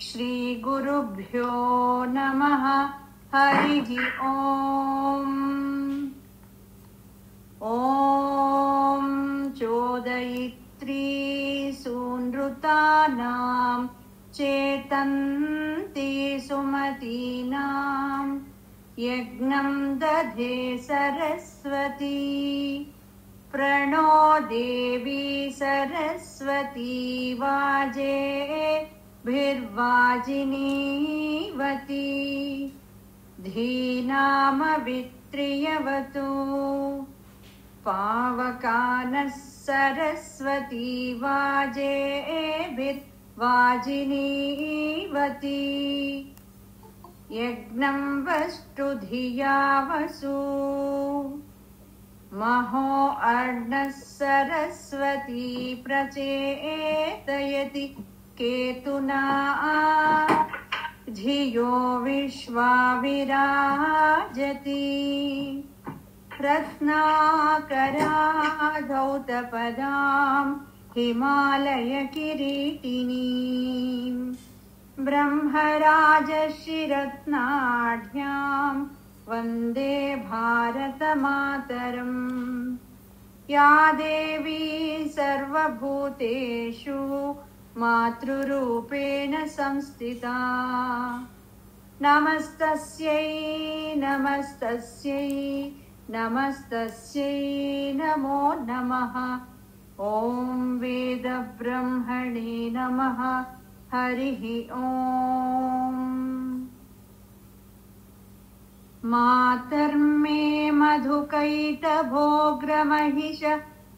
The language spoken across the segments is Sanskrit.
श्रीगुरुभ्यो नमः। हरिः ओम्। ॐ चोदयित्री सूनृतानां चेतन्ति सुमतीनां यज्ञं दधे सरस्वती। प्रणो देवी सरस्वती वाजेभिर्वाजिनीवती। धीनामवित्रियवतु पावकानः सरस्वती वाजेभिर्वाजिनीवती। यज्ञं वष्टुधिया वसु महो अर्णः सरस्वती प्रचेतयति केतुना। धियो विश्वाविराजति। रत्नाकराधौतपदां हिमालयकिरीटिनीं ब्रह्मराजश्रीरत्नाढ्यां वन्दे भारतमातरम्। या देवी सर्वभूतेषु मातृरूपेण संस्थिता। नमस्तस्यै नमस्तस्यै नमस्तस्यै नमो नमः। ॐ वेदब्रह्मणे नमः। हरिः ॐ। मातर्मे मधुकैटभोग्रमहिष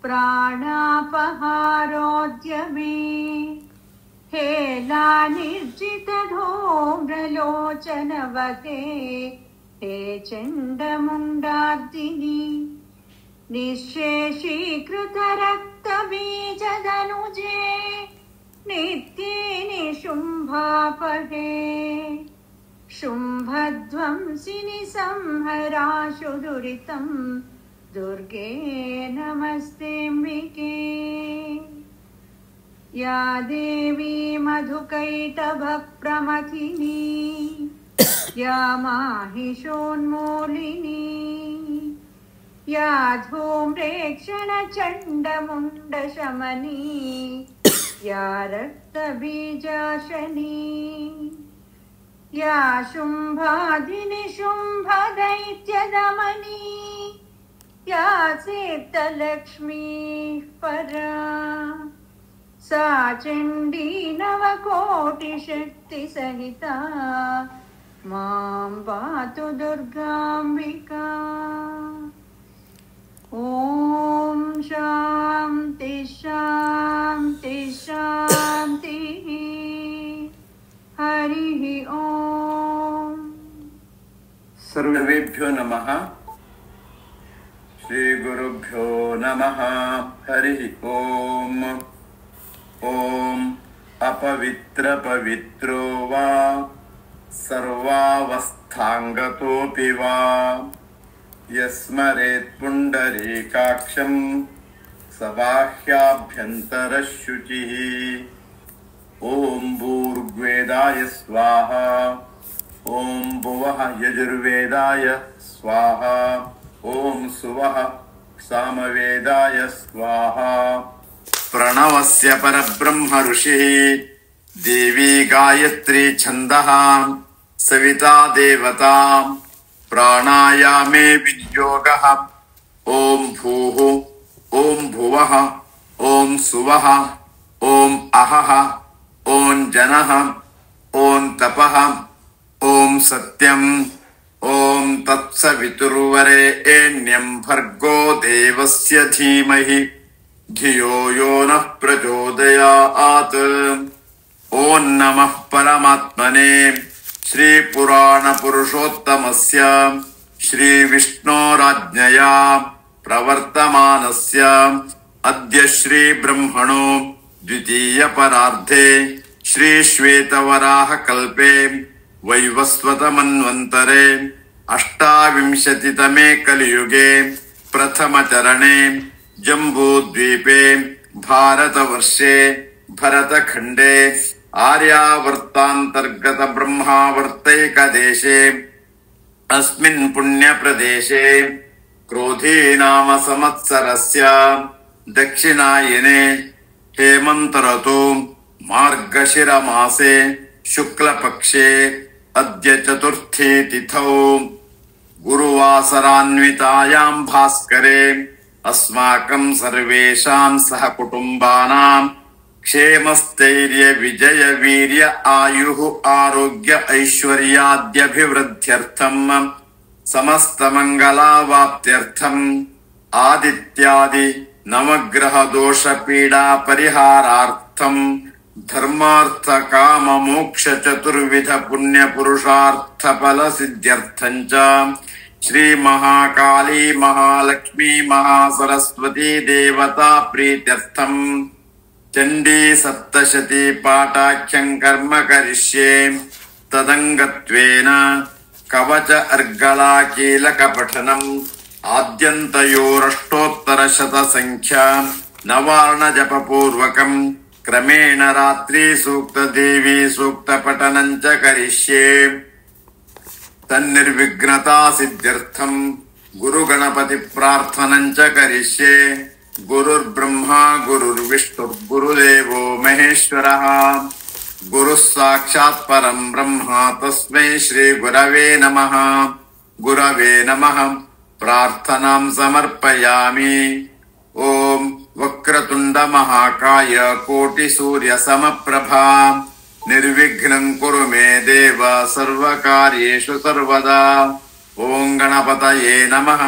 प्राणापहारोद्यमे। हेलानिर्जितधूम्रलोचनवते हे चण्डमुण्डार्दिनि। निःशेषीकृतरक्तबीजदनुजे नित्ये निशुम्भापहे। शुम्भध्वंसिनि संहराशु दुरितं दुर्गे नमस्तेऽम्बिके। या देवी मधुकैटभप्रमथिनी या माहिषोन्मूलिनी। या धूम्रेक्षणचण्डमुण्डशमनी या रक्तबीजाशनी। या शुम्भादिनिशुम्भदैत्यदमनी या चेत्तलक्ष्मीः परा। सा चण्डी नवकोटिशक्तिसहिता मां पातु दुर्गाम्बिका। ॐ शान्ति शान्ति शान्तिः। हरिः ॐ। सर्वेभ्यो नमः। श्रीगुरुभ्यो नमः। हरिः ॐ। ॐ अपवित्रपवित्रो वा सर्वावस्थाङ्गतोऽपि वा यस्मरेत् पुण्डरीकाक्षं स बाह्याभ्यन्तरशुचिः। ॐ भूर्वेदाय स्वाहा। ॐ भुवः यजुर्वेदाय स्वाहा। ॐ सुवः सामवेदाय स्वाहा। प्रणवस्य परब्रह्म ऋषिः देवी गायत्री छन्दः सविता देवता प्राणायामे विनियोगः। ॐ भूः ॐ भुवः ॐ सुवः ॐ अहः ॐ जनः ॐ तपः ॐ सत्यम् ॐ तत्सवितुर्वरेण्यं भर्गो देवस्य धीमहि धियो यो नः प्रचोदयात्। ॐ नमः परमात्मने श्रीपुराणपुरुषोत्तमस्य श्रीविष्णोराज्ञया प्रवर्तमानस्य अद्य श्रीब्रह्मणो द्वितीयपरार्धे श्रीश्वेतवराहकल्पे वैवस्वतमन्वन्तरे अष्टाविंशतितमे कलियुगे प्रथमचरणे जम्बूद्वीपे भारतवर्षे भरतखण्डे आर्यावर्तान्तर्गत ब्रह्मावर्तैकदेशे अस्मिन् पुण्यप्रदेशे क्रोधी नाम संवत्सरस्य दक्षिणायने हेमन्तऋतु मार्गशिरमासे शुक्लपक्षे अद्य चतुर्थी तिथौ गुरुवासरान्वितायां भास्करे अस्माकं सर्वेषां सहकुटुम्बानां क्षेमस्थैर्य विजय वीर्य आयुः आरोग्य ऐश्वर्याद्यभिवृद्ध्यर्थम् समस्त मंगलावाप्त्यर्थम् आदित्यादि नवग्रह दोष पीडा परिहारार्थम् धर्मार्थ काम मोक्ष चतुर्विध पुण्य पुरुषार्थ फल सिद्ध्यर्थम् च श्री महाकाली महालक्ष्मी महासरस्वती देवता प्रीत्यर्थम् चंडी सप्तशती पाठाख्यं कर्म करिष्ये तदंगत्वेन कवच अर्गला कीलक पठनम् आद्यन्तयोरष्टोत्तर शत संख्या नवार्ण जप पूर्वकम् क्रमेण रात्रि सूक्त देवी सूक्त पठनं च करिष्ये तन्निर्विघ्नता सिद्ध्यर्थम् गुरु गणपति प्रार्थनं च करिष्ये गुरुर्ब्रह्मा गुरुर्विष्णुर्गुरुदेवो महेश्वरः गुरुः साक्षात् परं ब्रह्म तस्मै श्री गुरवे नमः। गुरवे नमः। प्रार्थनां समर्पयामि। ओम वक्रतुंड महाकाय कोटि सूर्य समप्रभा निर्विघ्नं कुरु मे देव सर्वकार्येषु सर्वदा। ओम गणपतये नमः।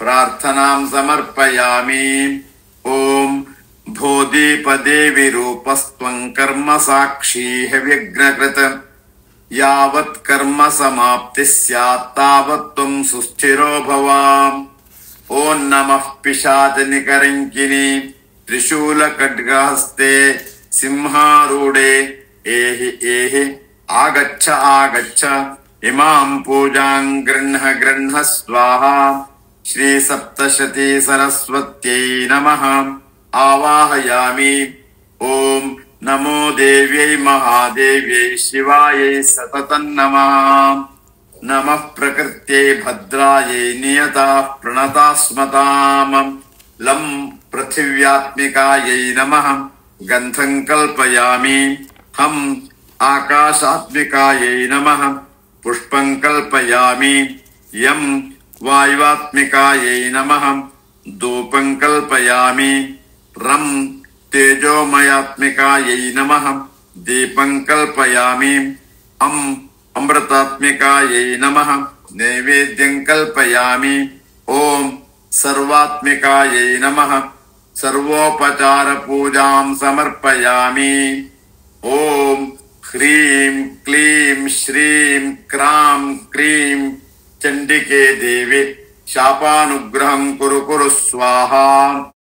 प्रार्थनां समर्पयामि। ओम भोदीपदेवी रूपस्त्वं कर्म साक्षी व्यग्नकृत यावत् कर्म समाप्ति स्यात् तावत् त्वं सुस्थिरो भव। ओं नमः पिशाच निकरंकिनी त्रिशूल खड्गहस्ते सिंहारूढे एहि एहि आगच्छ आगच्छ इमां पूजां गृह्ण गृह्ण स्वाहा। श्री सप्तशती सरस्वत्यै नमः। आवाहयामि। ओम नमो देव्यै महादेव्यै शिवायै सततं नमः। नमः प्रकृत्यै भद्रायै नियताः प्रणतास्मताम्। लं पृथिव्यात्मिकायै नमः। गन्धं कल्पयामि। हम आकाशात्मिकायै नमः। पुष्पं कल्पयामि। यं वायुवात्मिकायै नमः। धूपं कल्पयामि। रं तेजोमयात्मिकायै नमः। दीपं कल्पयामि। अमृतात्मिकायै नमः। नैवेद्यं कल्पयामि। ओम सर्वात्मिकायै नमः। सर्वोपचार पूजां समर्पयामि। ओम ह्रीं क्लीं श्रीं क्रां क्रीं चंडिके देवी शापानुग्रहं कुरु कुरु स्वाहा।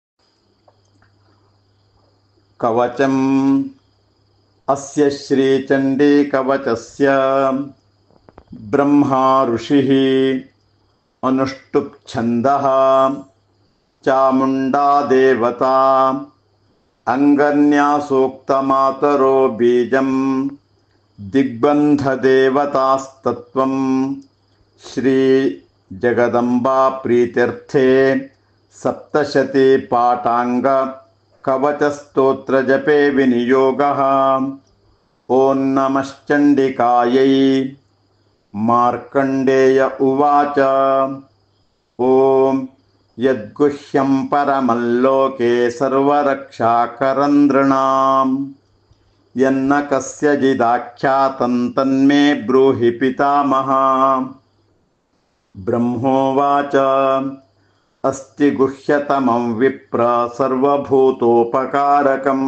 कवचम् अस्य श्री चंडी कवचस्य ब्रह्मा ऋषिः अनुष्टुप् छन्दः चामुण्डा देवता अंगन्या सूक्तमातरो बीजं दिग्बन्ध देवतास्तत्त्वं श्री जगदम्बा प्रीत्यर्थे सप्तशती पाठांग कवच स्तोत्र जपे विनियोगः। ओं नमश्चण्डिकायै। मार्कण्डेय उवाच ओं यद्गुह्यं परमल्लोके सर्वरक्षाकरं नृणां यन्न कस्यचिदाख्यातं तन्मे ब्रूहि पितामह। ब्रह्मोवाच अस्ति गुह्यतमं विप्र सर्वभूतोपकारकं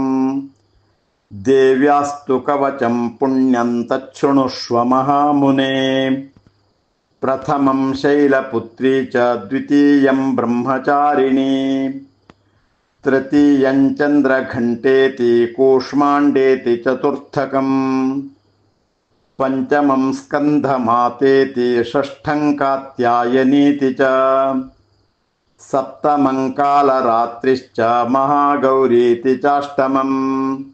देव्यास्तु कवचं पुण्यं तच्छृणुष्व महामुने। प्रथमं शैलपुत्री च द्वितीयं ब्रह्मचारिणी तृतीयं चन्द्रघण्टेति कूष्माण्डेति चतुर्थकम् पंचमं स्कन्धमातेति षष्ठं कात्यायनीति च सप्तमं कालरात्रिश्च महागौरीति चाष्टमम्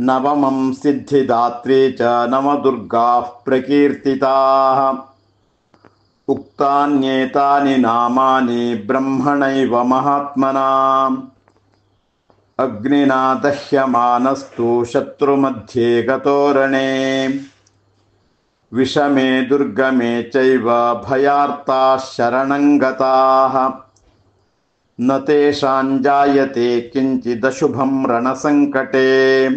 नवमं सिद्धिदात्री च नवदुर्गाः प्रकीर्तिताः। उक्तान्येतानि नामानि ब्रह्मणैव महात्मना। अग्निना दह्यमानस्तु शत्रुमध्ये गतो रणे। विषमे दुर्गमे चैव भयार्ताः शरणं गताः। न तेषां जायते किञ्चिदशुभं रणसङ्कटे।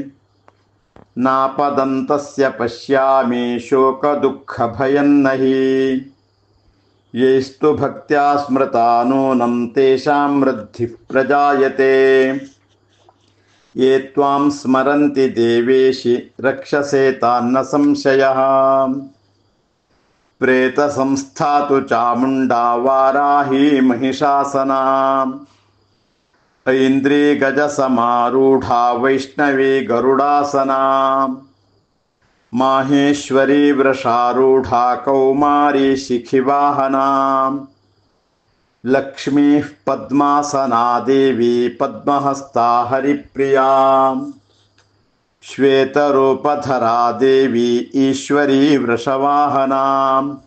नापदन्तस्य पश्यामि शोकदुःखभयं नहि। येस्तु भक्त्या स्मृता नूनं तेषां वृद्धिः प्रजायते। ये त्वां स्मरन्ति देवेशि रक्षसे तान्न संशयः। प्रेतसंस्था तु चामुण्डा वाराही महिषासना। ऐन्द्री गजसमारूढा वैष्णवी गरुडासना। माहेश्वरी वृषारूढा कौमारी शिखिवाहना। लक्ष्मीः पद्मासना देवी पद्महस्ता हरिप्रिया। श्वेतरूपधरा देवी ईश्वरी वृषवाहना।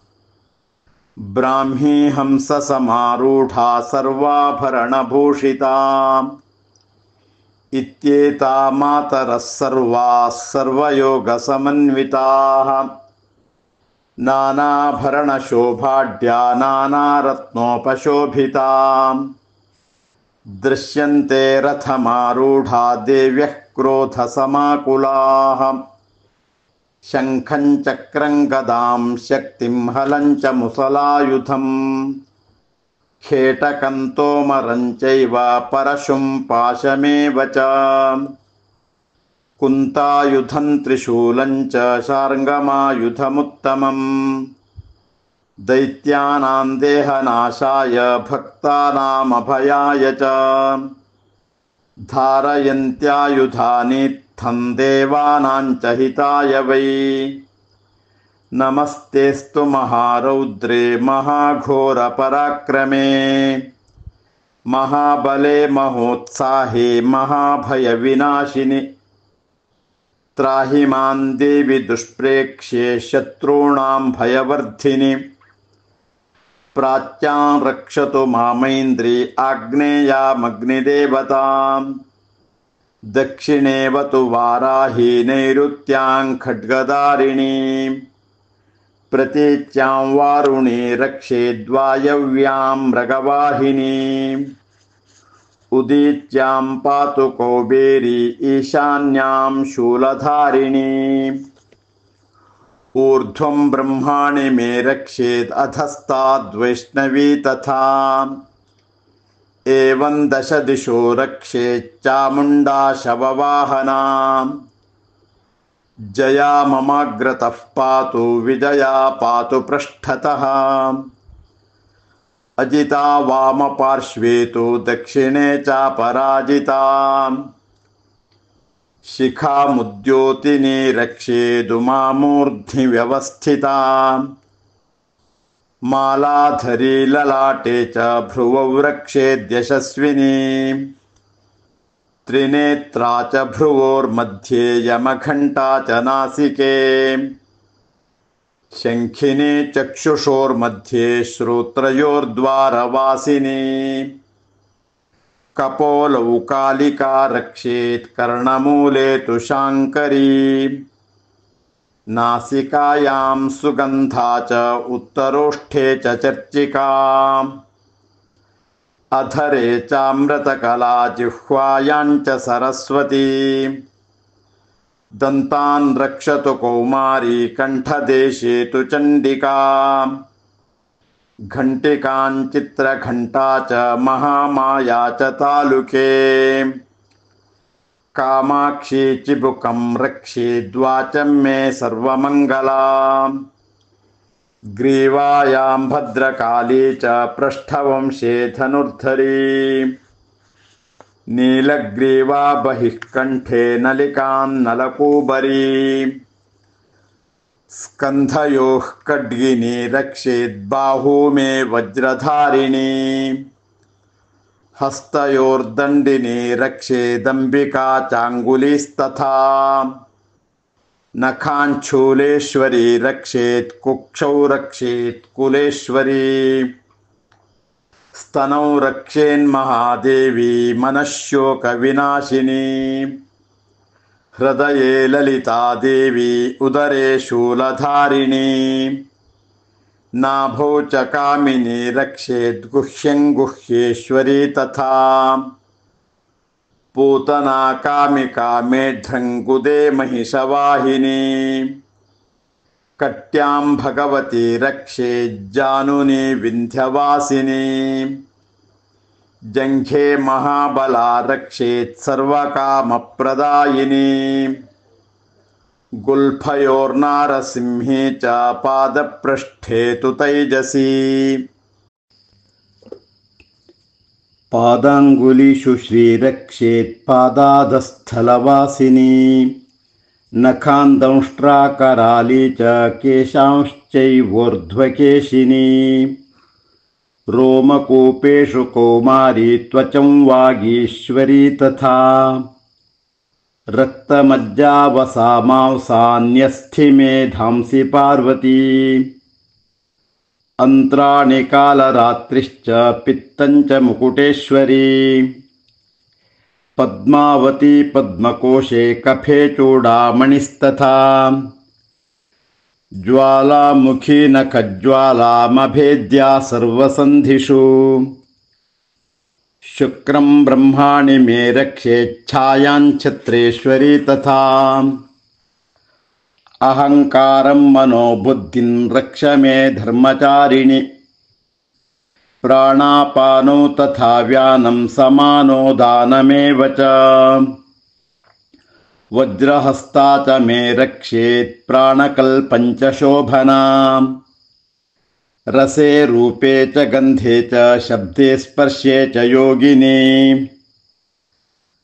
ब्राह्मी हंससमारूढा सर्वाभरणभूषिता। इत्येता मातरः सर्वाः सर्वयोगसमन्विताः। नानाभरणशोभाढ्या नानारत्नोपशोभिता। दृश्यन्ते रथमारूढा देव्यः क्रोधसमाकुलाः। शङ्खं चक्रं गदां शक्तिं हलं च मुसलायुधं। खेटकं तोमरं चैव परशुं पाशमेव च। कुन्तायुधं त्रिशूलं च शार्ङ्गमायुधमुत्तमम्। दैत्यानां देहनाशाय भक्तानामभयाय च। धारयन्त्यायुधानीत्थं देवानां च हिताय वै। नमस्तेऽस्तु महारौद्रे महाघोरपराक्रमे। महाबले महोत्साहे महाभयविनाशिनि। त्राहि मां देवि दुष्प्रेक्ष्ये शत्रूणां भयवर्धिनि। प्राच्यां रक्षतु मामैन्द्री आग्नेयामग्निदेवताम्। दक्षिणेवतु वाराही नैऋत्यां खड्गधारिणी। प्रतीच्यां वारुणी रक्षेद्वायव्यां मृगवाहिनी। उदीच्यां पातु कौबेरी ईशान्यां शूलधारिणी। ऊर्ध्वं ब्रह्माणि मे रक्षेद् अधस्ताद्वैष्णवी तथा। एवं दश दिशो रक्षेत् चामुण्डा शववाहना। जया ममाग्रतः पातु विजया पातु पृष्ठतः। अजिता वामपार्श्वे तु दक्षिणे चापराजिता। शिखामुद्योतिनी रक्षेदु मामूर्ध्नि व्यवस्थिता। मालाधरी ललाटे च भ्रुवौ रक्षेद्यशस्विनी। त्रिनेत्रा च भ्रुवोर्मध्ये यमघण्टा च नासिके। शङ्खिनी चक्षुषोर्मध्ये श्रोत्रयोर्द्वारवासिनी। कपोलौ कालिका रक्षेत् कर्णमूले तु शाङ्करी। नासिकायां सुगन्धा च उत्तरोष्ठे च चर्चिका। अधरे चामृतकला जिह्वायां च सरस्वती। दन्तान् रक्षतु कौमारी कण्ठदेशे तु चण्डिका। घण्टिकां चित्रघण्टा च महामाया च तालुके। कामाक्षी चिबुकं रक्षेद्वाचं मे सर्वमङ्गला। ग्रीवायां भद्रकाली च पृष्ठवंशे धनुर्धरी। नीलग्रीवा बहिः कण्ठे नलिकान्नलकूबरी। स्कन्धयोः खड्गिनी रक्षेद्बाहू मे वज्रधारिणी। हस्तयोर्दण्डिनी रक्षेदम्बिका चाङ्गुलीस्तथा नखाञ्छूलेश्वरी रक्षेत् कुक्षौ रक्षेत् कुलेश्वरी स्तनौ रक्षेन्महादेवी मनःशोकविनाशिनी हृदये ललिता देवी उदरे शूलधारिणी नाभौ च कामिनी रक्षेत् गुह्यं गुह्येश्वरी तथा पूतना कामिका मेढ्रङ्गुदे महिषवाहिनी कट्यां भगवती रक्षेज्जानुनी विन्ध्यवासिनी जङ्घे महाबला रक्षेत् सर्वकामप्रदायिनी गुल्फयोर्नारसिंहे च पादपृष्ठे तु तैजसी पादाङ्गुलीषु श्रीरक्षेत् पादादस्थलवासिनी नखान्दंष्ट्राकराली च केशांश्चैवोर्ध्वकेशिनी रोमकूपेषु कौमारी त्वचं वागीश्वरी तथा रक्तमज्जावसा मांसान्यस्थि मेधांसि पार्वती अन्त्राणि कालरात्रिश्च पित्तं च मुकुटेश्वरी पद्मावती पद्मकोशे कफे चूडामणिस्तथा ज्वालामुखी नखज्वालामभेद्या सर्वसन्धिषु शुक्रं ब्रह्माणि मे रक्षेच्छायाञ्छत्रेश्वरी तथा अहङ्कारं मनोबुद्धिं रक्ष मे धर्मचारिणि प्राणापानो तथा व्यानं समानो दानमेव च वज्रहस्ता च मे रक्षेत् प्राणकल्पं च शोभना रसे रूपे च गन्धे च शब्दे स्पर्शे च योगिनी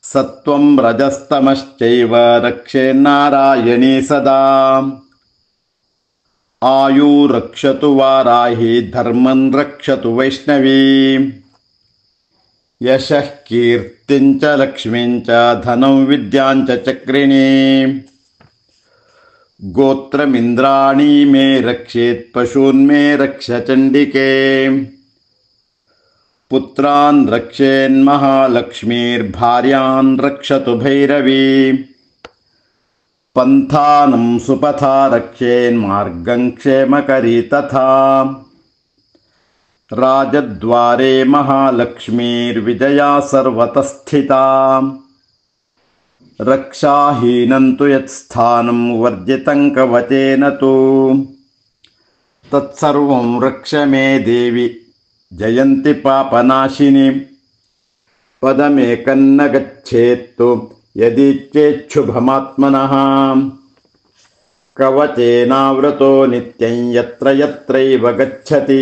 सत्त्वं रजस्तमश्चैव रक्षेन्नारायणी सदा आयु रक्षतु वाराही धर्मं रक्षतु वैष्णवी यशः कीर्तिं च लक्ष्मीं च धनं विद्यां च चक्रिणी गोत्रमिन्द्राणी मे रक्षेत् पशून् मे रक्ष चण्डिके पुत्रान् रक्षेन्महालक्ष्मीर्भार्यान् रक्षतु भैरवी पन्थानं सुपथा रक्षेन्मार्गं क्षेमकरी तथा राजद्वारे महालक्ष्मीर्विजया सर्वतः स्थिता रक्षाहीनं तु यत्स्थानं वर्जितं कवचेन तु तत्सर्वं रक्ष मे देवि जयन्ति पापनाशिनी पदमेकं न गच्छेत्तु यदीच्छेच्छुभमात्मनः कवचेनावृतो नित्यं यत्र यत्रैव गच्छति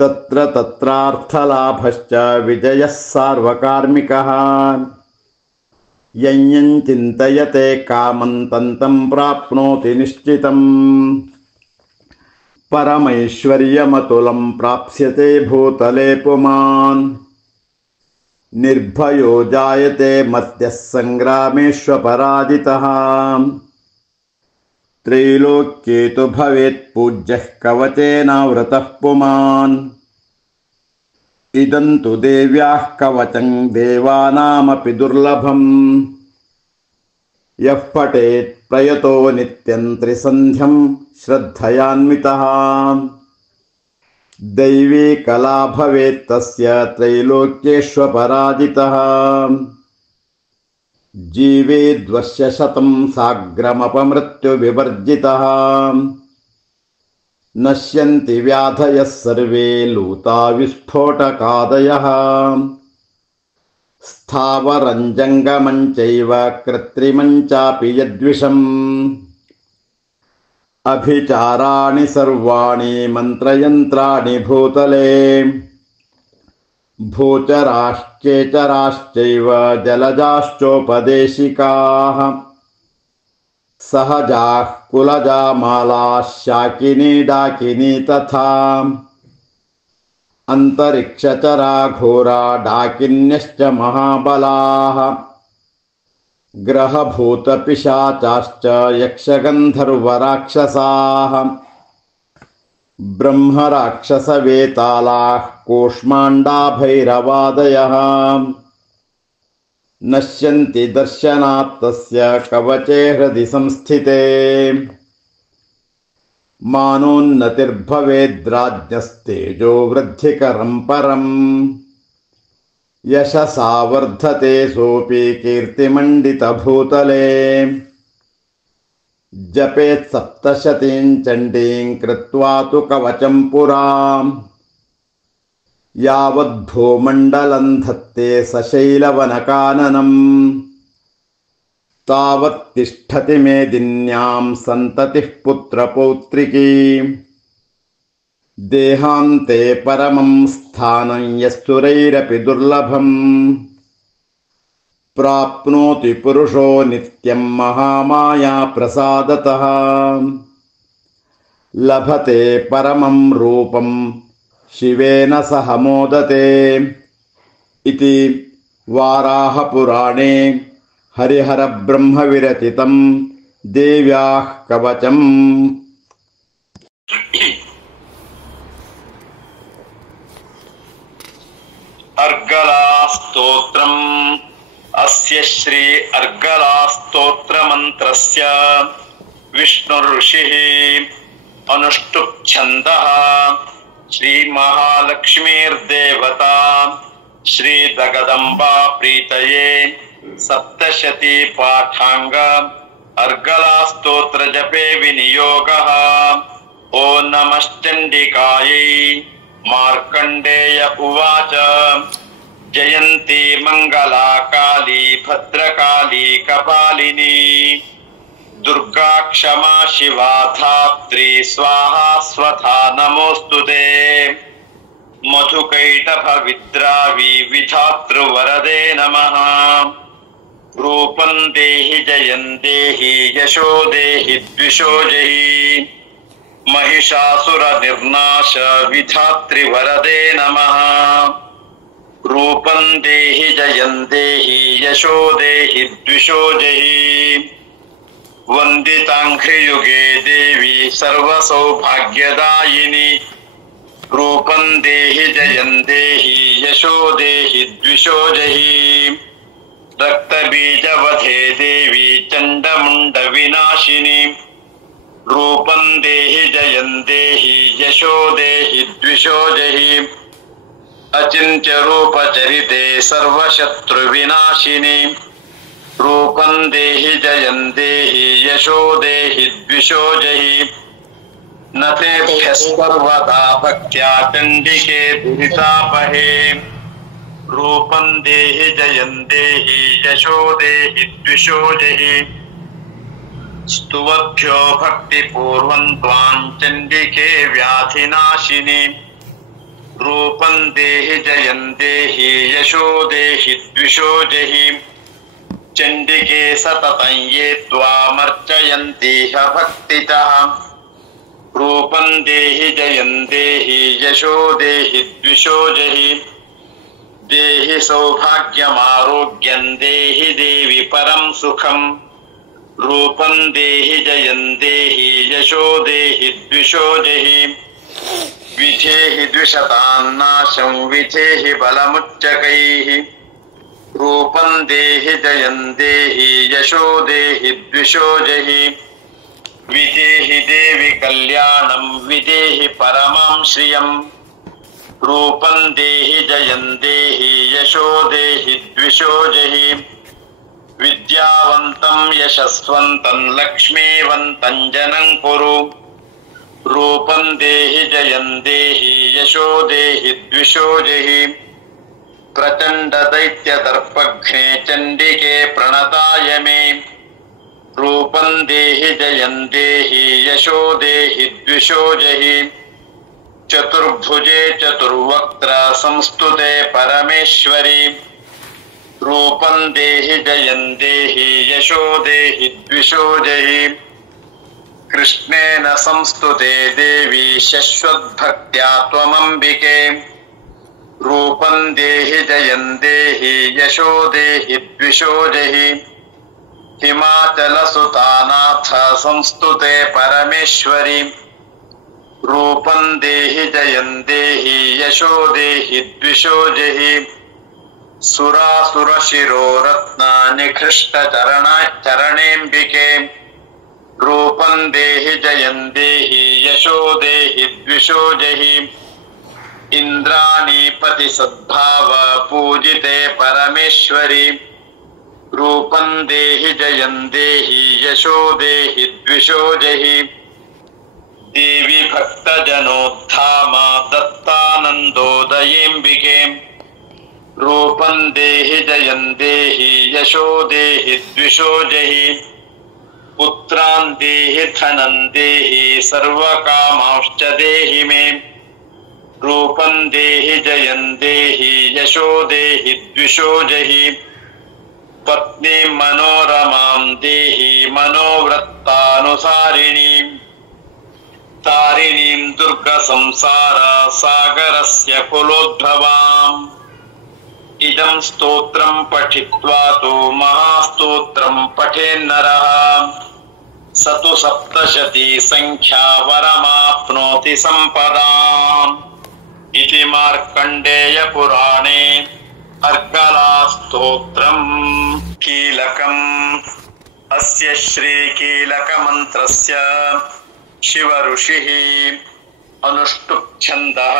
तत्र तत्रार्थलाभश्च विजयः सार्वकार्मिकः यं यं चिन्तयते कामं तं प्राप्नोति निश्चितम् परमैश्वर्यमतुलं प्राप्स्यते भूतले पुमान् निर्भयो जायते मर्त्यः सङ्ग्रामेष्वपराजितः त्रैलोक्ये तु भवेत् पूज्यः कवचेनावृतः पुमान् इदं तु देव्याः कवचं देवानामपि दुर्लभम् यः पठेत् प्रयतो नित्यं त्रिसन्ध्यं श्रद्धयान्वितः दैवी कला भवेत् तस्य त्रैलोक्येष्वपराजितः जीवेद्वस्य शतं साग्रमपमृत्युविवर्जितः नश्यन्ति व्याधयः सर्वे लूता विस्फोटकादयः स्थावरं जङ्गमं चैव कृत्रिमं चापि यद्विषम् अभिचाराणि सर्वाणि मन्त्रयन्त्राणि भूतले भूचराश्चेचराश्चैव जलजाश्चोपदेशिकाः सहजाः कुलजा मालाः शाकिनी डाकिनी तथा अंतरिक्षचराघोरा डाकिन्यश्च महाबलाः ग्रहभूतपिशाचाश्च यक्षगन्धर्वराक्षसाः ब्रह्मराक्षसवेतालाः कूष्माण्डाभैरवादयः नश्यन्ति दर्शनात् तस्य कवचे हृदि संस्थिते मानोन्नतिर्भवेद्राज्ञस्तेजो वृद्धिकरं परम् यशसा वर्धते सोऽपि कीर्तिमण्डितभूतले जपेत् सप्तशतीं चण्डीं कृत्वा तु कवचं पुरा यावद्भूमण्डलं धत्ते सशैलवनकाननम् तावत् तिष्ठति मेदिन्यां सन्ततिः पुत्रपौत्रिकी देहान्ते परमं स्थानं यस्सुरैरपि दुर्लभम् प्राप्नोति पुरुषो नित्यं महामाया प्रसादतः लभते परमं रूपं शिवेन सह मोदते इति वाराहपुराणे हरिहरब्रह्मविरचितं देव्याः कवचम्। अर्गलास्तोत्रम् अस्य श्री अर्गलास्तोत्रमन्त्रस्य विष्णुर्षिः अनुष्टुप् छन्दः श्रीमहालक्ष्मीर्देवता श्रीजगदम्बा प्रीतये सप्तशती पाठांग अर्गलास्तोत्र जपे विनियोगः। ओ नमश्चण्डिकायै। मार्कण्डेय उवाच जयन्ती मंगला काली भद्रकाली कपालिनी दुर्गा क्षमा शिवा धात्री स्वाहा स्वधा नमोस्तुते। मधुकैटभ विद्रावी विधातृवरदे नमः। रूपं देहि जयं देहि यशो देहि द्विषो जहि। महिषासुर निर्नाश विधातृवरदे नमः। रूपं देहि जयं देहि यशो देहि द्विषो जहि। वन्दिताङ्घ्रियुगे देवी सर्वसौभाग्यदायिनी। रूपं देहि जयं देहि यशो देहि द्विषो जहि। रक्तबीजवधे देवी चण्डमुण्ड विनाशिनी। रूपं देहि जयं देहि यशो देहि द्विषो जहि। अचिन्त्य रूपचरिते सर्वशत्रुविनाशिनी। रूपं देहि जयं देहि यशो देहि द्विषो जहि। न तेभ्यः सर्वदा भक्त्या चण्डिके दुरितापहे। रूपं देहि जयं देहि यशो देहि द्विषो जहि। स्तुवद्भ्यो भक्तिपूर्वं त्वां चण्डिके व्याधिनाशिनी। रूपं देहि जयं देहि यशो देहि द्विषो जहि। चण्डिके सततं ये त्वामर्चयन्तीह भक्तितः। रूपं देहि जयं देहि यशो देहि द्विषो जहि। देहि सौभाग्यमारोग्यं देहि देवि परं सुखम्। रूपं देहि जयं देहि यशो देहि द्विषो जहि। विधेहि द्विषतान्नाशं विधेहि बलमुच्चकैः। रूपं देहि जयं देहि यशो देहि द्विषो जहि। विधेहि देवि कल्याणं विधेहि परमां श्रियम्। रूपं देहि जयं देहि यशो देहि द्विषो जहि। विद्यावन्तं यशस्वन्तं लक्ष्मीवन्तं जनं कुरु। रूपं देहि जयं देहि यशो देहि द्विषो जहि। प्रचण्ड दैत्यदर्पघ्ने चण्डिके प्रणताय मे। रूपं देहि जयं देहि यशो देहि द्विषो जहि। चतुर्भुजे चतुर्वक्त्र संस्तुते परमेश्वरी। रूपं देहि जयं देहि यशो देहि द्विषो जहि। कृष्णेन संस्तुते देवी शश्वद्भक्त्या त्वमम्बिके। रूपं देहि जयं देहि यशो देहि द्विषो जहि हिमाचलसुतानाथ संस्तुते परमेश्वरि रूपं देहि जयं देहि यशो देहि द्विषो जहि सुरासुरशिरोरत्न निकृष्ट चरणेऽम्बिके रूपं देहि जयं देहि यशो देहि द्विषो जहि इंद्राणीपति सद्भाव पूजिते परमेश्वरि रूपं देहि जयं देहि यशो देहि द्विषो जहि देवी भक्तजनोत्थाम दत्तानन्दोदयेऽम्बिके रूपं देहि जयं देहि यशो देहि द्विषो जहि पुत्रान् देहि धनं देहि सर्वकामांश्च देहि मे रूपं देहि जयं देहि यशो देहि द्विषो जहि पत्नीं मनोरमां देहि मनोवृत्तानुसारिणीं तारिणीं दुर्गसंसार सागरस्य कुलोद्भवाम् इदं स्तोत्रं पठित्वा तु महास्तोत्रं पठेन्नरः स तु सप्तशती संख्या वरमाप्नोति सम्पदाम् इति मार्कण्डेय पुराणे अर्गलास्तोत्रम् कीलकम् अस्य श्रीकीलकमन्त्रस्य शिव ऋषिः अनुष्टुप् छन्दः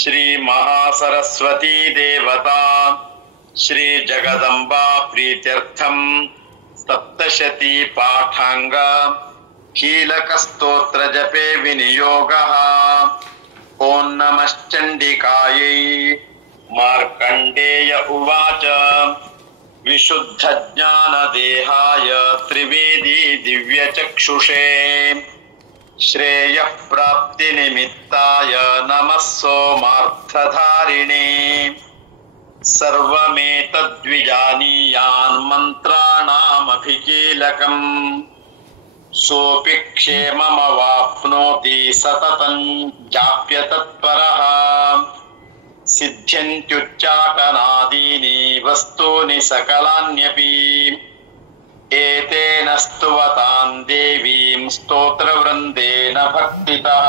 श्रीमहासरस्वती देवता श्रीजगदम्बा प्रीत्यर्थम् सप्तशती पाठांग कीलकस्तोत्र जपे विनियोगः। ओं नमश्चण्डिकायै। मार्कण्डेय उवाच विशुद्ध ज्ञानदेहाय त्रिवेदी दिव्यचक्षुषे श्रेयः प्राप्ति निमित्ताय नमः सोमार्थधारिणे सर्वमेतद्विजानीयान् मन्त्राणामभिकीलकम् सोऽपि क्षेममवाप्नोति सततं जाप्य तत्परः सिद्ध्यन्त्युच्चाटनादीनि वस्तूनि सकलान्यपि एतेन स्तुवतां देवीं स्तोत्रवृन्देन भक्तितः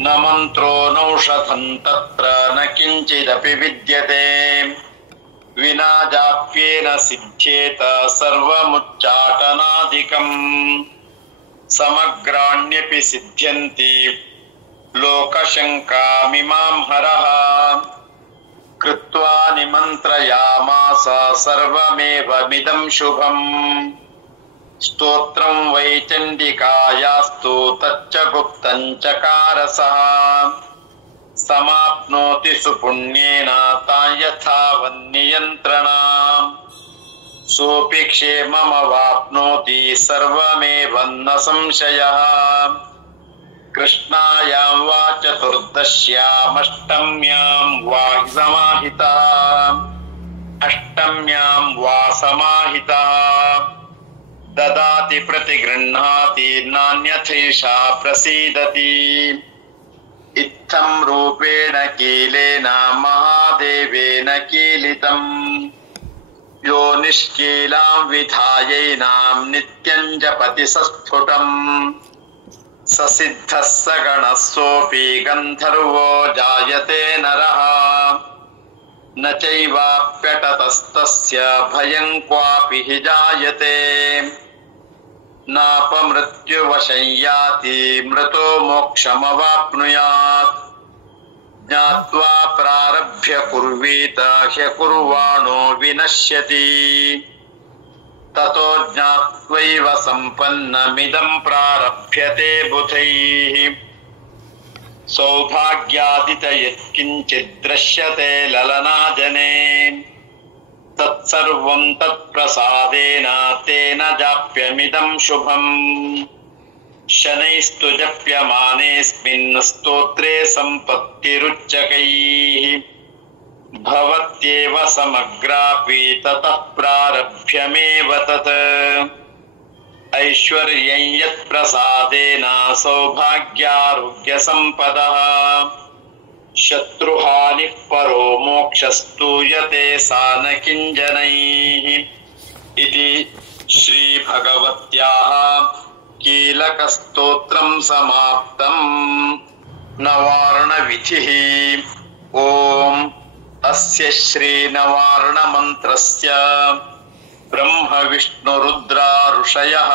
न मन्त्रो नौषधं तत्र न किञ्चिदपि विद्यते विना जाप्येन सिद्ध्येत सर्वमुच्चाटनादिकम् समग्राण्यपि सिद्ध्यन्ति लोकशङ्कामिमां हरः कृत्वा निमन्त्रयामास सर्वमेवमिदं शुभम् स्तोत्रं वै चण्डिकायास्तु तच्च गुप्तं चकारसः समाप्नोति सुपुण्येन तां यथावन्नियन्त्रणाम् सोऽपि क्षेममवाप्नोति सर्वमेव न संशयः कृष्णायां वा चतुर्दश्यामष्टम्यां वा समाहितः अष्टम्यां वा समाहितः ददाति प्रतिगृह्णाति नान्यथैषा प्रसीदति इत्थं रूपेण कीलेन महादेवेन कीलितम् यो निष्कीलां विधायैनां नित्यं जपति सस्फुटम् ससिद्धः सगणः सोऽपि गन्धर्वो जायते नरः न चैवाप्यटतस्तस्य भयं क्वापि हि जायते नापमृत्युवशं याति मृतो मोक्षमवाप्नुयात् ज्ञात्वा प्रारभ्य कुर्वीत ह्यकुर्वाणो विनश्यति ततो ज्ञात्वैव सम्पन्नमिदं प्रारभ्यते बुधैः सौभाग्यादित यत्किञ्चित् दृश्यते ललनाजने तत्सर्वं तत्प्रसादेन तेन जाप्यमिदं शुभम् शनैस्तु जप्यमानेऽस्मिन् स्तोत्रे सम्पत्तिरुच्चकैः भवत्येव समग्रापि ततः प्रारभ्यमेव तत् ऐश्वर्यं यत्प्रसादेन सौभाग्यारोग्यसम्पदः ಶತ್ರುಹಾನಿ ಪರೋ ಮೋಕ್ಷಸ್ತೂಯತೆ ಸಾನ ಕಿಂಜನೈಃ ಇತಿ ಶ್ರೀ ಭಗವತ್ಯಾಃ ಕೀಲಕಸ್ತೋತ್ರಂ ಸಮಾಪ್ತಂ. ನವಾರ್ಣ ವಿಧಿಃ. ಓಂ ಅಸ್ಯ ಶ್ರೀ ನವಾರ್ಣ ಮಂತ್ರಸ್ಯ ಬ್ರಹ್ಮ ವಿಷ್ಣು ರುದ್ರ ಋಷಯಃ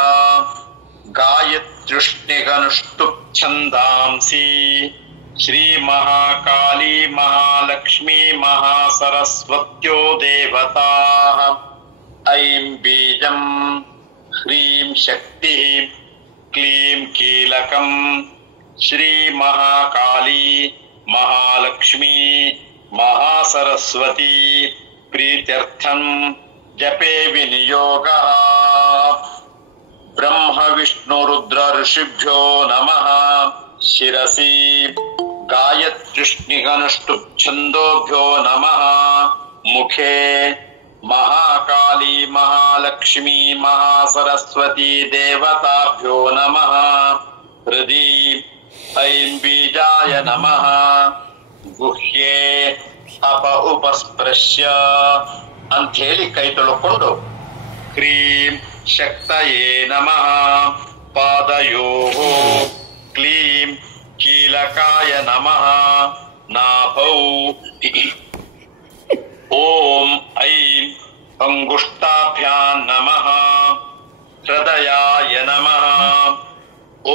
ಗಾಯತ್ರ್ಯುಷ್ಣಿಗನುಷ್ಟುಪ್ ಛಂದಾಂಸಿ ಶ್ರೀ ಮಹಾಕಾಳಿ ಮಹಾಲಕ್ಷ್ಮೀ ಮಹಾಸರಸ್ವತ್ಯೋ ದೇವತಾಃ. ಐಂ ಬೀಜಂ ಹ್ರೀಂ ಶಕ್ತಿ ಕ್ಲೀಂ ಕೀಲಕಂ ಶ್ರೀ ಮಹಾಕಾಳಿ ಮಹಾಲಕ್ಷ್ಮೀ ಮಹಾಸರಸ್ವತಿ ಪ್ರೀತ್ಯರ್ಥಂ ಜಪೇ ವಿನಿಯೋಗಃ. ಬ್ರಹ್ಮ ವಿಷ್ಣು ರುದ್ರ ಋಷಿಭ್ಯೋ ನಮಃ. ಶಿರಸಿ ಗಾಯತ್ರ್ಯುಷ್ಣಿಗನುಷ್ಟುಪ್ ಛಂದೋಭ್ಯೋ ನಮಃ. ಮುಖೇ ಮಹಾಕಾಳಿ ಮಹಾಲಕ್ಷ್ಮೀ ಮಹಾಸರಸ್ವತಿ ದೇವತಾಭ್ಯೋ ನಮಃ. ಹೃದಿ ಐಂ ಬೀಜಾಯ ನಮಃ. ಗುಹ್ಯೇ ಅಪ ಉಪಸ್ಪೃಶ್ಯ ಅಂತ ಹೇಳಿ ಕೈ ತೊಳ್ಕೊಂಡು ಕ್ರೀಂ ಶಕ್ತಯೇ ನಮಃ. ಪಾದಯೋಃ ಕ್ಲೀಂ ಕೀಲಕಾಯ ನಮಃ. ನಾಭೌ ಓಂ ಐಂ ಅಂಗುಷ್ಟಾಭ್ಯಾಂ ನಮಃ. ಹೃದಯಾಯ ನಮಃ.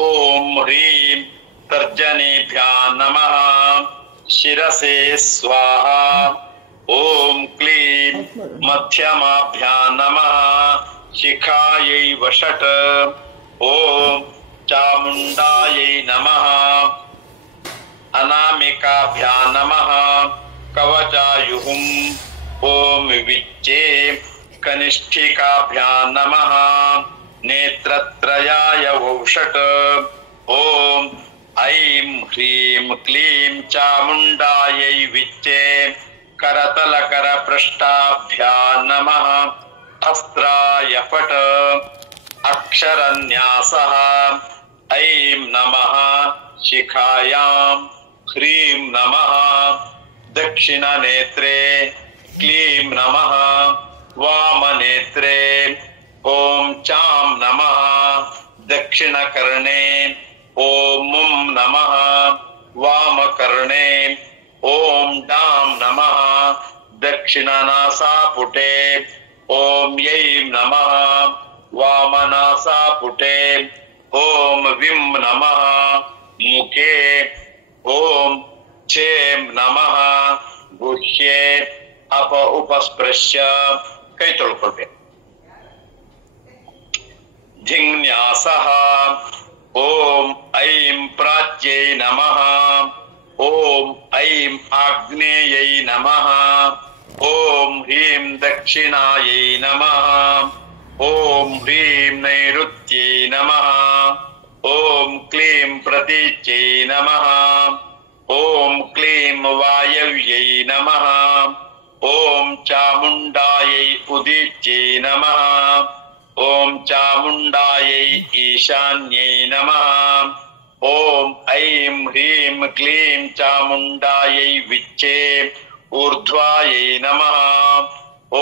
ಓಂ ಹ್ರೀಂ ತರ್ಜನೇಭ್ಯಾಂ ನಮಃ. ಶಿರಸೇ ಸ್ವಾಹಾ. ಓಂ ಕ್ಲೀಂ ಮಧ್ಯಮಾಭ್ಯಾಂ ನಮಃ. ಶಿಖಾಯೈ ವಷಟ್. ಓಂ ಚಾಮುಂಡಾಯೈ ನಮಃ. ಅನಾಮಿಕಾಭ್ಯಾಂ ನಮಃ. ಕವಚಾಯುಹುಂ. ಓಂ ವಿಚ್ಚೇ ಕನಿಷ್ಠಿಕಾಭ್ಯಾಂ ನಮಃ. ನೇತ್ರತ್ರಯಾಯ ವೌಷಟ್. ಓಂ ಐಂ ಹ್ರೀಂ ಕ್ಲೀಂ ಚಾಮುಂಡಾಯೈ ವಿಚ್ಚೇ ಕರತಲಕರ ಪೃಷ್ಠಾಭ್ಯಾಂ ನಮಃ. ಅಸ್ತ್ರಾಯ ಫಟ್. ಅಕ್ಷರನ್ಯಾಸಃ. ಐಂ ನಮಃ ಶಿಖಾಯಾಂ. ಹ್ರೀಂ ನಮಃ ದಕ್ಷಿಣ ನೇತ್ರೇ. ಕ್ಲೀಂ ನಮಃ ವಾಮನೇತ್ರೇ. ಓಂ ಚಾಂ ನಮಃ ದಕ್ಷಿಣ ಕರ್ಣೇ. ಓಂ ಮುಂ ನಮಃ ವಾಮಕರ್ಣೇ. ಓಂ ಡಾಂ ನಮಃ ದಕ್ಷಿಣ ನಾಸಾಪುಟೇ. ಓಂ ಯೈಂ ನಮಃ ವಾಮನಾಸಾಪುಟೇ. ಓಂ ವಿಂ ನಮಃ ಮುಖೇ. ಓಂ ಛೇಂ ನಮಃ ಗುಹ್ಯೇ ಅಪ ಉಪಸ್ಪೃಶ್ಯ ಕೈ ತೊಳ್ಕೊಳ್ಬೇಕು. ಧಿನ್ಯಾಸಃ. ಓಂ ಐಂ ಪ್ರಾಚ್ಯೈ ನಮಃ. ಓಂ ಐಂ ಆಗ್ನೇಯೈ ನಮಃ. ಓಂ ಹ್ರೀಂ ದಕ್ಷಿಣಾಯೈ ನಮಃ. ಓಂ ಹ್ರೀಂ ನೈಋತ್ಯೈ ನಮಃ. ಓಂ ಕ್ಲೀಂ ಪ್ರತೀಚ್ಯೈ ನಮಃ. ಓಂ ಕ್ಲೀಂ ವಾಯವ್ಯೈ ನಮಃ. ಓಂ ಚಾಮುಂಡಾಯೈ ಉದೀಚ್ಯೈ ನಮಃ. ಓಂ ಚಾಮುಂಡಾಯೈ ಈಶಾನ್ಯೈ ನಮಃ. ಓಂ ಐಂ ಹ್ರೀಂ ಕ್ಲೀಂ ಚಾಮುಂಡಾಯೈ ವಿಚ್ಚೇ ಊರ್ಧ್ವಾಯೈ ನಮಃ.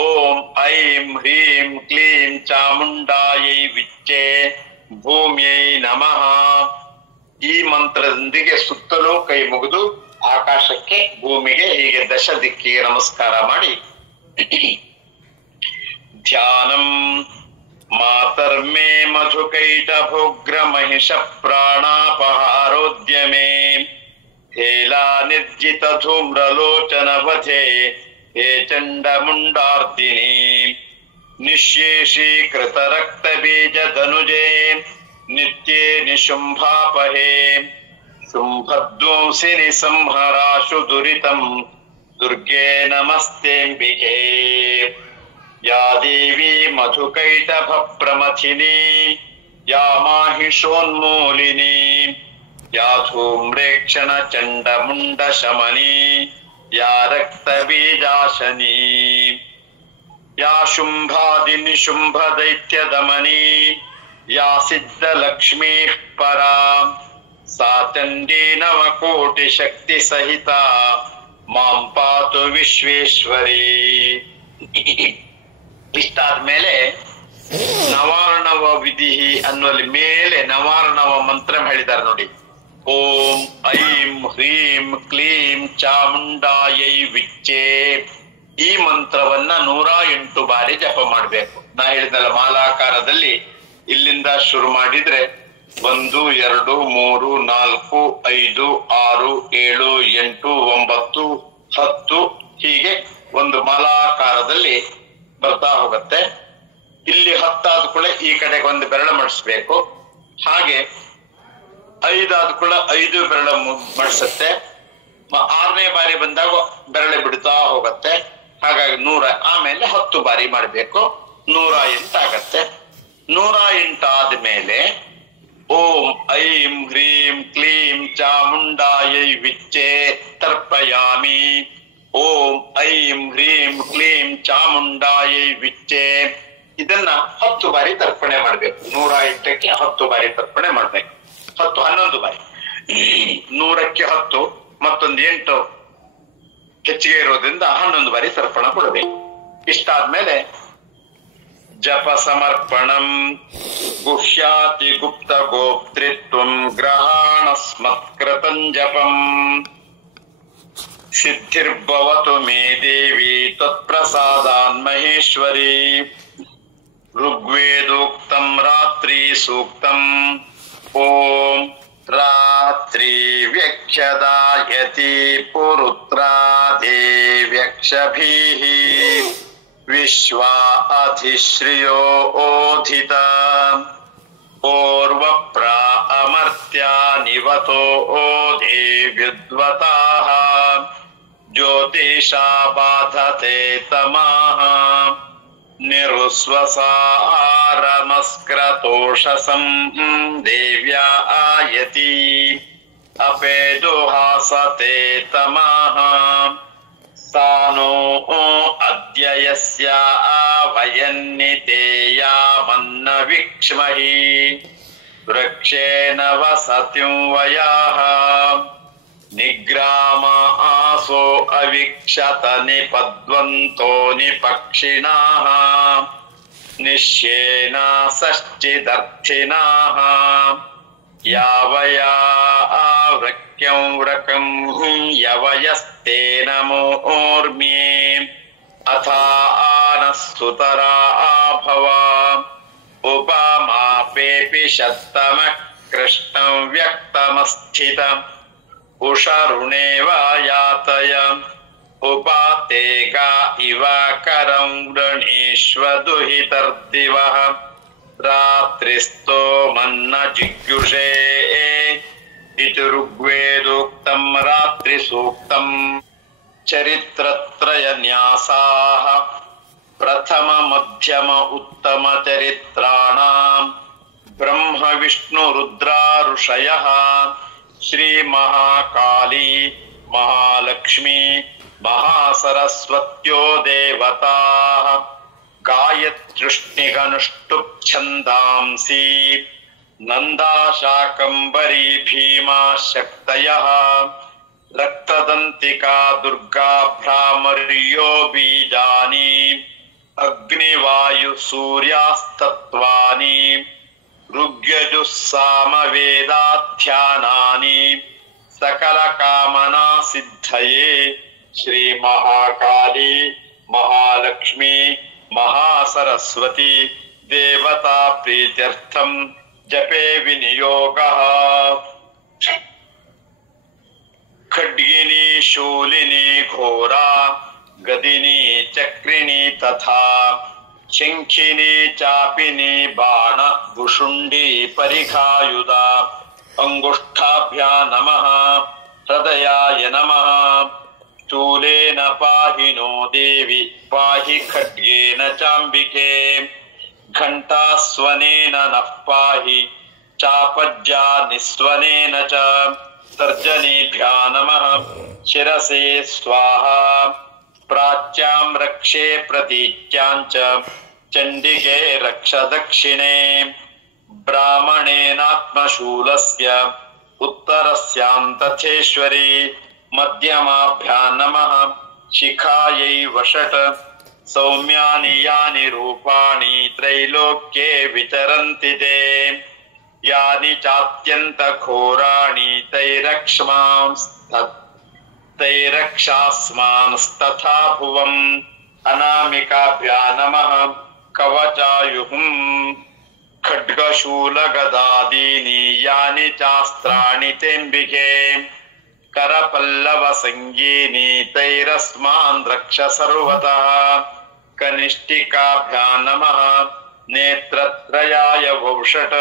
ಓಂ ಐಂ ಹ್ರೀಂ ಕ್ಲೀಂ ಚಾಮುಂಡಾಯೈ ವಿಚ್ಚೇ ಭೂಮ್ಯೈ ನಮಃ. ಈ ಮಂತ್ರದೊಂದಿಗೆ ಸುತ್ತಲೂ ಕೈ ಮುಗಿದು ಆಕಾಶಕ್ಕೆ ಭೂಮಿಗೆ ಹೀಗೆ ದಶ ದಿಕ್ಕಿಗೆ ನಮಸ್ಕಾರ ಮಾಡಿ ಧ್ಯಾನಂ. ಮಾತರ್ಮೇ ಮಧುಕೈಟ ಭೋಗ್ರ ಮಹಿಷ ಪ್ರಾಣಾಪಹಾರೋದ್ಯಮೇ. ಹೇಲಾ ನಿರ್ಜಿತ ಧೂಮ್ರಲೋಚನ ವಧೆ ಹೇ ಚಂಡಮುಂಡಾರ್ದಿನಿ. ನಿಶ್ಯೇಷೀಕೃತ ರಕ್ತ ಬೀಜ ಧನುಜೇ ನಿತ್ಯೇ ನಿಶುಂಭಾಪಹೇ. ಶುಂಭಧ್ವಂಸಿನಿ ಸಂಹರಾಶು ದುರಿತಂ ದುರ್ಗೆ ನಮಸ್ತೆಂಬಿಕೆ. ಯಾ ದೇವಿ ಮಧುಕೈಟಭ ಪ್ರಮಥಿನಿ. ಯಾ ಮಾಹಿಷೋನ್ಮೂಲಿನಿ. ಯಾ ಧೂಮ್ರೇಕ್ಷಣ ಚಂಡಮುಂಡ ಶಮನಿ. ಯಾ ರಕ್ತ ಬೀಜಾಶನಿ. ಯಾ ಶುಂಭಾದಿ ನಿಶುಂಭ ದೈತ್ಯ ದಮನಿ. ಯಾ ಸಿದ್ಧ ಲಕ್ಷ್ಮೀ ಪರಾ. ಸಾ ಚಂಡೀ ನವಕೋಟಿ ಶಕ್ತಿ ಸಹಿತ ಮಾಂ ಪಾತು ವಿಶ್ವೇಶ್ವರಿ. ಇಷ್ಟಾದ್ಮೇಲೆ ನವಾರ್ಣವ ವಿಧಿ ಅನ್ನುವಲ್ಲಿ ಮೇಲೆ ನವಾರ್ಣವ ಮಂತ್ರ ಹೇಳಿದ್ದಾರೆ ನೋಡಿ. ಓಂ ಐಂ ಹ್ರೀಂ ಕ್ಲೀಂ ಚಾಮುಂಡಾಯೈ ವಿಚ್ಚೆ. ಈ ಮಂತ್ರವನ್ನ 108 ಬಾರಿ ಜಪ ಮಾಡ್ಬೇಕು. ನಾ ಹೇಳಿದಲ್ಲ, ಮಾಲಾಕಾರದಲ್ಲಿ ಇಲ್ಲಿಂದ ಶುರು ಮಾಡಿದ್ರೆ 1 2 3 4 5 6 7 8 9 10 ಹೀಗೆ ಒಂದು ಮಾಲಾಕಾರದಲ್ಲಿ ಬರ್ತಾ ಹೋಗುತ್ತೆ. ಇಲ್ಲಿ 10 ಆದ ಕೂಡ ಈ ಕಡೆಗೆ ಒಂದು ಬೆರಳು ಮಡಿಸ್ಬೇಕು. ಹಾಗೆ 5 ಆದ ಕೂಡ 5 ಬೆರಳು ಮಡಿಸುತ್ತೆ. 6ನೇ ಬಾರಿ ಬಂದಾಗ ಬೆರಳೆ ಬಿಡ್ತಾ ಹೋಗುತ್ತೆ. ಹಾಗಾಗಿ 100, ಆಮೇಲೆ 10 ಬಾರಿ ಮಾಡ್ಬೇಕು. 108 ಆಗತ್ತೆ. 108 ಆದ್ಮೇಲೆ ಓಂ ಐಂ ಹ್ರೀಂ ಕ್ಲೀಂ ಚಾಮುಂಡಾಯೈ ವಿಚ್ಚೆ ತರ್ಪಯಾಮಿ. ಓಂ ಐಂ ಹ್ರೀಂ ಕ್ಲೀಂ ಚಾಮುಂಡಾಯೈ ವಿಚ್ಚೆ. ಇದನ್ನ 10 ಬಾರಿ ತರ್ಪಣೆ ಮಾಡ್ಬೇಕು. 108ಕ್ಕೆ 10 ಬಾರಿ ತರ್ಪಣೆ ಮಾಡ್ಬೇಕು. 10 11 ಬಾರಿ. 100ಕ್ಕೆ 10 ಮತ್ತೊಂದು 8 ಹೆಚ್ಚಿಗೆ ಇರೋದ್ರಿಂದ 11 ಬಾರಿ ತರ್ಪಣ ಕೊಡಬೇಕು. ಇಷ್ಟಾದ್ಮೇಲೆ ಜಪ ಸಮರ್ಪಣಂ ಗುಹ್ಯಾತಿ ಗುಪ್ತ ಗೋಪ್ತೃತ್ವಂ ಗ್ರಹಾಣ ಸ್ಮತ್ಕೃತಂ ಜಪಂ ಸಿದ್ಧಿರ್ಭವತು ಮೇ ದೇವಿ ತತ್ಪ್ರಸಾದಾನ್ ಮಹೇಶ್ವರಿ. ಋಗ್ವೇದೋಕ್ತಂ ರಾತ್ರಿ ಸೂಕ್ತಂ ಓಂ ರಾತ್ರಿ ವ್ಯಕ್ಷದಾಯತಿ ಪುರುತ್ರಾದೇವ್ಯಕ್ಷಭೀಃ ವಿಶ್ವಾ ಅಧಿಶ್ರಿಯೋ ಓಧಿತ ಪೂರ್ವಪ್ರಾ ಅಮರ್ತ್ಯಾ ನಿವತೋ ದೇವ್ಯುದ್ವತಾಃ ಜ್ಯೋತಿಷಾ ಬಾಧತೆ ತಮಾಃ ನಿರುಸ್ವಸಾರಮಸ್ಕ್ರತೋಷಸಂ ದೇವ್ಯಾ ಆಯತಿ ಅಪೇದುಹಾಸತೆ ತಮಾಃ ಸಾನೋ ಅದ್ಯ ಯಸ್ಯಾ ವಯನ್ನಿತೇಯಾಮನ್ನ ವಿಕ್ಷ್ಮಹಿ ವೃಕ್ಷೇಣ ವಸತಿಂ ವಯಾಃ ನಿಗ್ರಾಮ ಆಸೋ ಅವಿಕ್ಷತ ನಿಪದ್ವಂತೋ ನಿಪಕ್ಷಿಣಾಃ ನಿಶ್ಯೇನ ಸಶ್ಚಿದರ್ಥಿನಾಃ ಯಾವಯಾ ವೃಕ್ಯಂ ವೃಕಂ ಯವಯಸ್ತೇನ ಮೋರ್ಮ್ಯೇ ಅಥಾ ಆನಸ್ತುತರಾ ಭವ ಉಪಮಾಪೇಪಿ ಶತ್ತಮಃ ಕೃಷ್ಣಂ ವ್ಯಕ್ತಮಸ್ಥಿತಂ ಉಷರುಣೇವ ಯಾತಯ ಉಪಾತೇಗಾ ಇವ ಕರಂ ವೃಣೀಶ್ವ ದುಹಿತರ್ದಿವಃ ರಾತ್ರಿಸ್ಥೋ ಮನ್ನ ಜಿಗ್ಯುಷೇ ಇತಿ ಋಗ್ವೇದೋಕ್ತಂ ರಾತ್ರಿ ಸೂಕ್ತಂ. ಚರಿತ್ರತ್ರಯ ನ್ಯಾಸಾಃ ಪ್ರಥಮ ಮಧ್ಯಮ ಉತ್ತಮ ಚರಿತ್ರಾಣಾಂ ಬ್ರಹ್ಮ ವಿಷ್ಣು ರುದ್ರಾ ಋಷಯಃ ಶ್ರೀ ಮಹಾಕಾಳಿ ಮಹಾಲಕ್ಷ್ಮೀ ಮಹಾಸರಸ್ವತ್ಯೋ ದೇವತಾಃ ಗಾಯತ್ರ್ಯುಷ್ಣಿಗನುಷ್ಟುಪ್ ಛಂದಾಂಸಿ ನಂದಾ ಶಾಕಂಬರಿ ಭೀಮಾ ಶಕ್ತಯಃ ರಕ್ತದಂತಿಕಾ ದುರ್ಗಾ ಭ್ರಾಮರ್ಯೋ ಬೀಜಾನಿ ಅಗ್ನಿವಾಯು ಸೂರ್ಯಾಸ್ತತ್ವಾನಿ ಋಗ್ಯಜುಸ್ಸಾಮ ವೇದಾಧ್ಯಾನಾನಿ ಸಕಲ ಕಾಮನಾ ಸಿದ್ಧಯೇ ಶ್ರೀ ಮಹಾಕಾಳಿ ಮಹಾಲಕ್ಷ್ಮೀ ಮಹಾಸರಸ್ವತಿ ದೇವತಾ ಪ್ರೀತ್ಯರ್ಥಂ ಜಪೇ ವಿನಿಯೋಗಃ. ಖಡ್ಗಿನಿ ಶೂಲಿನಿ ಘೋರಾ ಗದಿನಿ ಚಕ್ರಿಣಿ ತಥಾ ಶಂಖಿನಿ ಚಾಪಿನಿ ಬಾಣ ಭುಷುಂಡಿ ಪರಿಖಾಯುಧ ಅಂಗುಷ್ಠಾಭ್ಯಾ ನಮಃ ಹೃದಯಾಯ ನಮಃ ಸ್ಥೂಲೇನ ಪಾಹಿ ನೋ ದೇವಿ ಪಾಹಿ ಖಡ್ಗೇನ ಚಾಂಬಿಕೆ ಘಂಟಾಸ್ವನೇನ ನಃ ಪಾಹಿ ಚಾಪಜ್ಜಾ ನಿಸ್ವನೇನ ಚ ತರ್ಜನೀಭ್ಯಾ ನಮಃ ಶಿರಸೆ ಸ್ವಾಹಾ ಪ್ರಾಚ್ಯಾಂ ರಕ್ಷೆ ಪ್ರತೀಚ್ಯಾಂಚ ಚಂಡಿಕೆ ರಕ್ಷ ದಕ್ಷಿಣೆ ಬ್ರಾಹ್ಮಣೇನಾತ್ಮಶೂಲಸ್ಯ उत्तरस्यां तथेश्वरी मध्यमाभ्यां नमः शिखायै वषट् सौम्यानि यानि रूपाणि त्रैलोक्ये विचरन्ति ते यानि चात्यन्तघोराणि तैरक्षास्मांस्तथा भुवम् अनामिकाभ्यां नमः कवचायुहुम् खड्गशूलगदादीनि यानि चास्त्राणि तेऽम्बिके करपल्लवसङ्गीनि तैरस्मान् रक्ष सर्वतः कनिष्ठिकाभ्यां नमः नेत्रत्रयाय वौषट्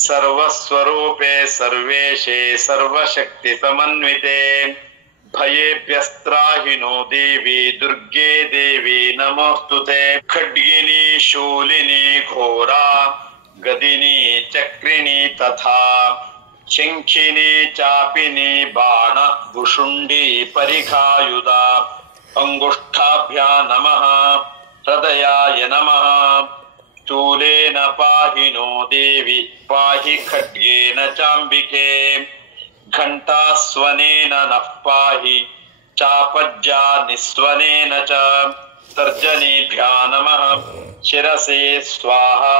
सर्वस्वरूपे सर्वेशे सर्वशक्तिसमन्विते भयेभ्यस्त्राहि नो देवी दुर्गे देवी नमोऽस्तुते खड्गिनी शूलिनी घोरा गदिनी चक्रिणी तथा शङ्खिनी चापिनी बाण भुषुण्डी परिखायुधा अंगुष्ठाभ्यां नमः हृदयाय नमः शूलेन पाहि नो देवी पाहि खड्गेन चाम्बिके घण्टास्वनेन नः पाहि चापज्जा निस्वनेन च तर्जनीभ्यां नमः शिरसे स्वाहा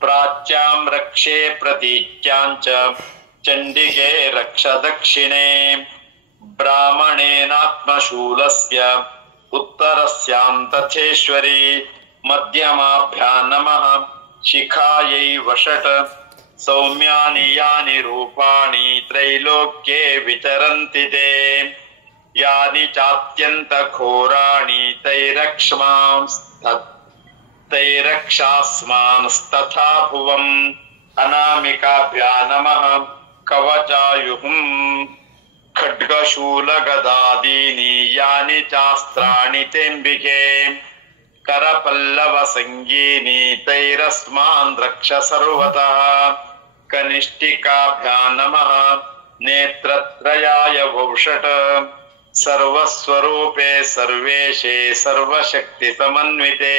प्राच्यां रक्षे प्रतीच्यां च चण्डिके रक्ष दक्षिणे ब्राह्मणेनात्मशूलस्य उत्तरस्यां तथेश्वरी मध्यमाभ्यां नमः शिखायै वषट् सौम्यानि यानि रूपाणि त्रैलोक्ये विचरन्ति ते यानि चात्यन्तघोराणि तैरक्षास्मांस्तथा भुवम् अनामिकाभ्यां नमः कवचायुहुम् खड्गशूलगदादीनि यानि चास्त्राणि तेऽम्बिके करपल्लवसङ्गीनि तैरस्मान् रक्ष सर्वतः कनिष्ठिकाभ्यां नमः नेत्रत्रयाय वौषट् सर्वस्वरूपे सर्वेशे सर्वशक्तिसमन्विते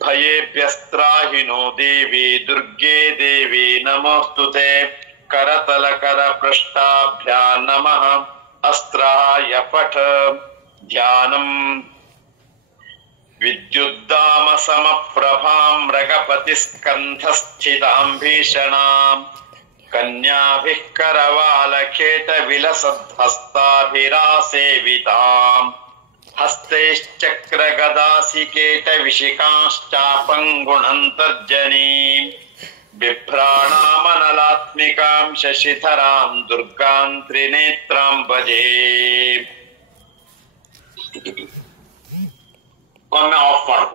भयेभ्यस्त्राहि नो देवी दुर्गे देवी नमोऽस्तुते करतलकरपृष्ठाभ्यां नमः अस्त्राय फट् ध्यानम् विद्युद्दामसमप्रभां मृगपतिस्कन्धस्थितां भीषणां कन्याभिः करवालखेटविलसद्हस्ताभिरासेविताम् हस्तैश्चक्रगदासिकेटविशिखांश्चापङ्गुणन्तर्जनीम् बिभ्राणामनलात्मिकां शशिधरां दुर्गां त्रिनेत्रां भजे। ಒಮ್ಮೆ ಆಫ್ ಮಾಡು.